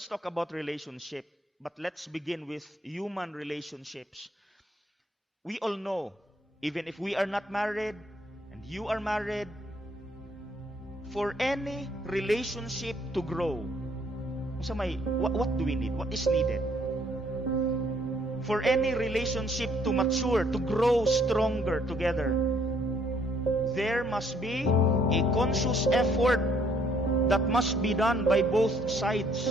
Let's talk about relationship, but let's begin with human relationships. We all know, even if we are not married and you are married, for any relationship to grow, what do we need? What is needed? For any relationship to mature, to grow stronger together, there must be a conscious effort that must be done by both sides.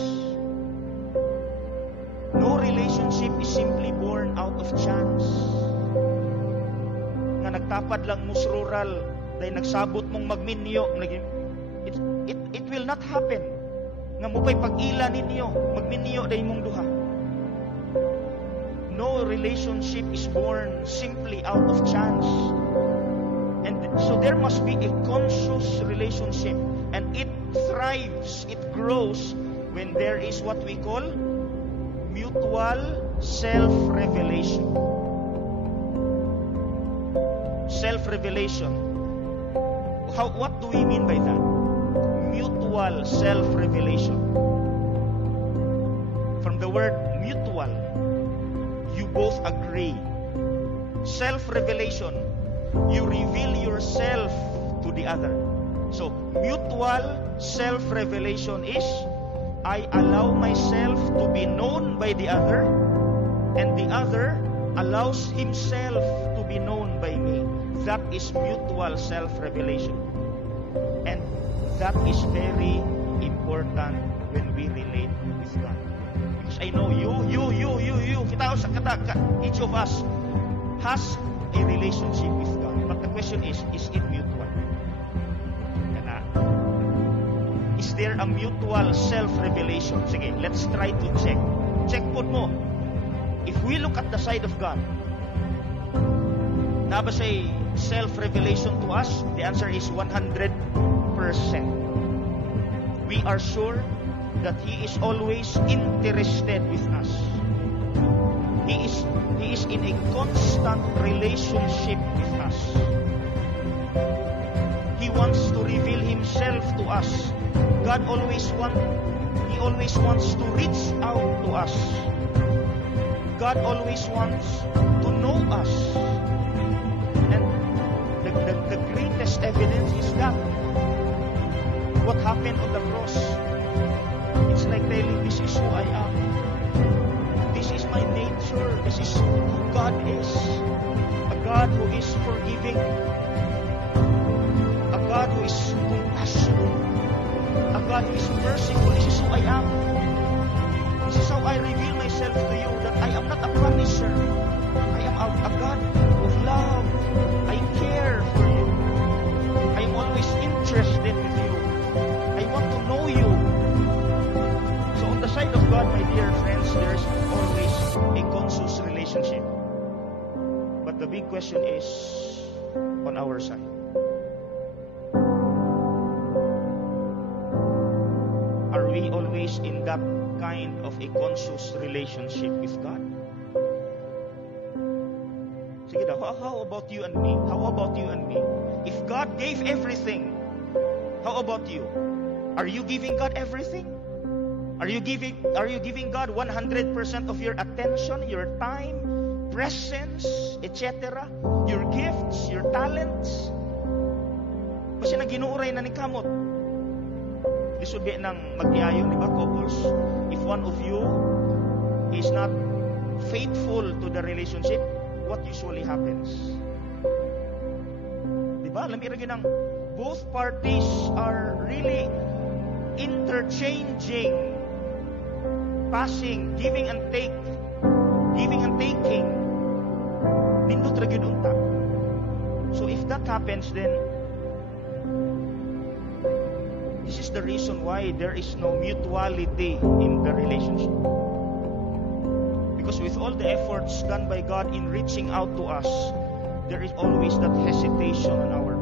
No relationship is simply born out of chance. Nga nagtapad lang mo sa rural, dahil nagsabot mong magminyo, it will not happen. Nga mo pa'y pag-ila ninyo, magminyo dahil mong duha. No relationship is born simply out of chance. And so there must be a conscious relationship, and it thrives, it grows when there is what we call mutual self-revelation. Self-revelation. What do we mean by that? Mutual self-revelation. From the word mutual, you both agree. Self-revelation, you reveal yourself to the other. So, mutual self-revelation is, I allow myself to be known by the other, and the other allows himself to be known by me. That is mutual self-revelation. And that is very important when we relate with God. Because I know you, each of us has a relationship with God. But the question is it mutual? Is there a mutual self-revelation? Sige, let's try to check. Check po mo. If we look at the side of God, na ba siya self-revelation to us? The answer is 100%. We are sure that He is always interested with us. He is in a constant relationship with us. He wants to reveal Himself to us. God always wants to reach out to us. God always wants to know us. And the greatest evidence is that what happened on the cross. It's like telling, this is who I am. This is my nature. This is who God is. A God who is forgiving. A God who is compassionate. A God who is merciful. This is who I am. This is how I reveal myself to you, that I am not a punisher. I am a God of love. I care for you. I am always interested with you. I want to know you. So on the side of God, my dear friends, there's always a conscious relationship. But the big question is on our side. Are we always in that kind of a conscious relationship with God? Sige daw, how about you and me? How about you and me? If God gave everything, how about you? Are you giving God everything? Are you giving God 100% of your attention, your time, presence, etc., your gifts, your talents? Kasi naginuuray na ni kamot. This would be nang magniayon, di ba, couples? If one of you is not faithful to the relationship, what usually happens? Di ba? Lamig ng both parties are really interchanging, passing, giving and taking. Nindot ra gyud unta. So if that happens, then this is the reason why there is no mutuality in the relationship. Because with all the efforts done by God in reaching out to us, there is always that hesitation on our